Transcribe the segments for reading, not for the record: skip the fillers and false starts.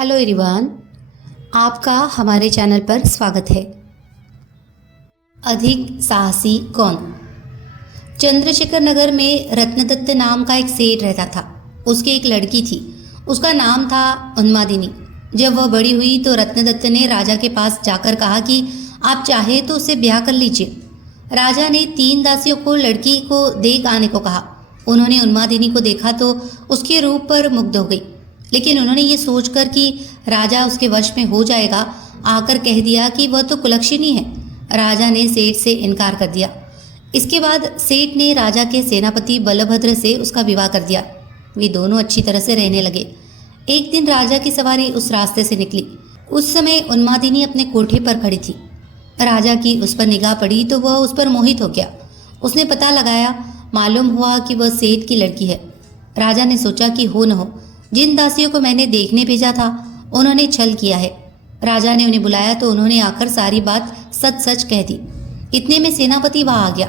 Hello everyone, आपका हमारे channel पर स्वागत है। अधिक साहसी कौन? चंद्रशेखर नगर में रत्नदत्त नाम का एक सेठ रहता था। उसकी एक लड़की थी, उसका नाम था उन्मादिनी। जब वह बड़ी हुई तो रत्नदत्त ने राजा के पास जाकर कहा कि आप चाहे तो उसे ब्याह कर लीजिए। राजा ने 3 दासियों को लड़की को देख आने को कहा। उन्होंने उन्मादिनी को देखा तो उसके रूप पर मुग्ध हो गई, लेकिन उन्होंने ये सोचकर कि राजा उसके वश में हो जाएगा, आकर कह दिया कि वह तो कुलक्षणी है। राजा ने सेठ से इनकार कर दिया। इसके बाद सेठ ने राजा के सेनापति बलभद्र से उसका विवाह कर दिया। वे दोनों अच्छी तरह से रहने लगे। एक दिन राजा की सवारी उस रास्ते से निकली। उस समय उन्मादिनी अपने कोठे पर खड़ी थी। राजा की उस पर निगाह पड़ी तो वह उस पर मोहित हो गया। उसने पता लगाया, मालूम हुआ कि वह सेठ की लड़की है। राजा ने सोचा कि हो न हो, जिन दासियों को मैंने देखने भेजा था उन्होंने छल किया है। राजा ने उन्हें बुलाया तो उन्होंने आकर सारी बात सच सच कह दी। इतने में सेनापति वहां आ गया।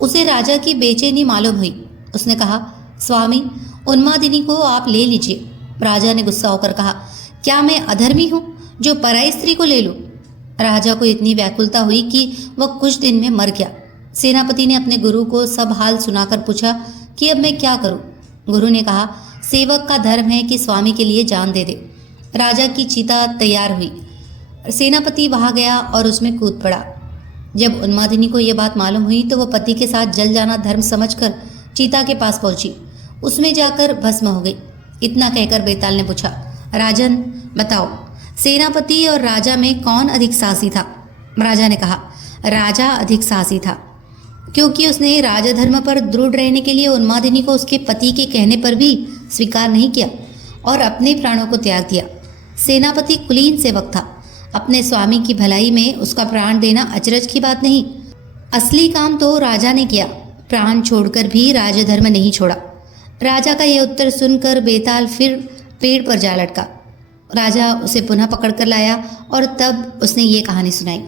उसे राजा की बेचैनी मालूम हुई। उसने कहा, स्वामी, उन्मादिनी को आप ले लीजिए। राजा ने गुस्सा होकर कहा, क्या मैं अधर्मी हूँ जो पराई स्त्री को ले लूं? राजा को इतनी व्याकुलता हुई कि वह कुछ दिन में मर गया। सेनापति ने अपने गुरु को सब हाल सुनाकर पूछा कि अब मैं क्या करूं? गुरु ने कहा, सेवक का धर्म है कि स्वामी के लिए जान दे दे। राजा की चिता तैयार हुई। सेनापति वहां गया और उसमें कूद पड़ा। जब उन्मादिनी को यह बात मालूम हुई तो वह पति के साथ जल जाना धर्म समझकर चिता के पास पहुंची। उसमें जाकर भस्म हो गई। इतना कहकर बेताल ने पूछा, राजन बताओ, सेनापति और राजा में कौन अधिक साहसी था? राजा ने कहा, राजा अधिक साहसी था, क्योंकि उसने राजधर्म पर दृढ़ रहने के लिए उन्मादिनी को उसके पति के कहने पर भी स्वीकार नहीं किया और अपने प्राणों को त्याग दिया। सेनापति कुलीन सेवक था। अपने स्वामी की भलाई में उसका प्राण देना अचरज की बात नहीं। असली काम तो राजा ने किया, प्राण छोड़कर भी राजधर्म नहीं छोड़ा। राजा का यह उत्तर सुनकर बेताल फिर पेड़ पर जा लटका। राजा उसे पुनः पकड़कर लाया और तब उसने ये कहानी सुनाई।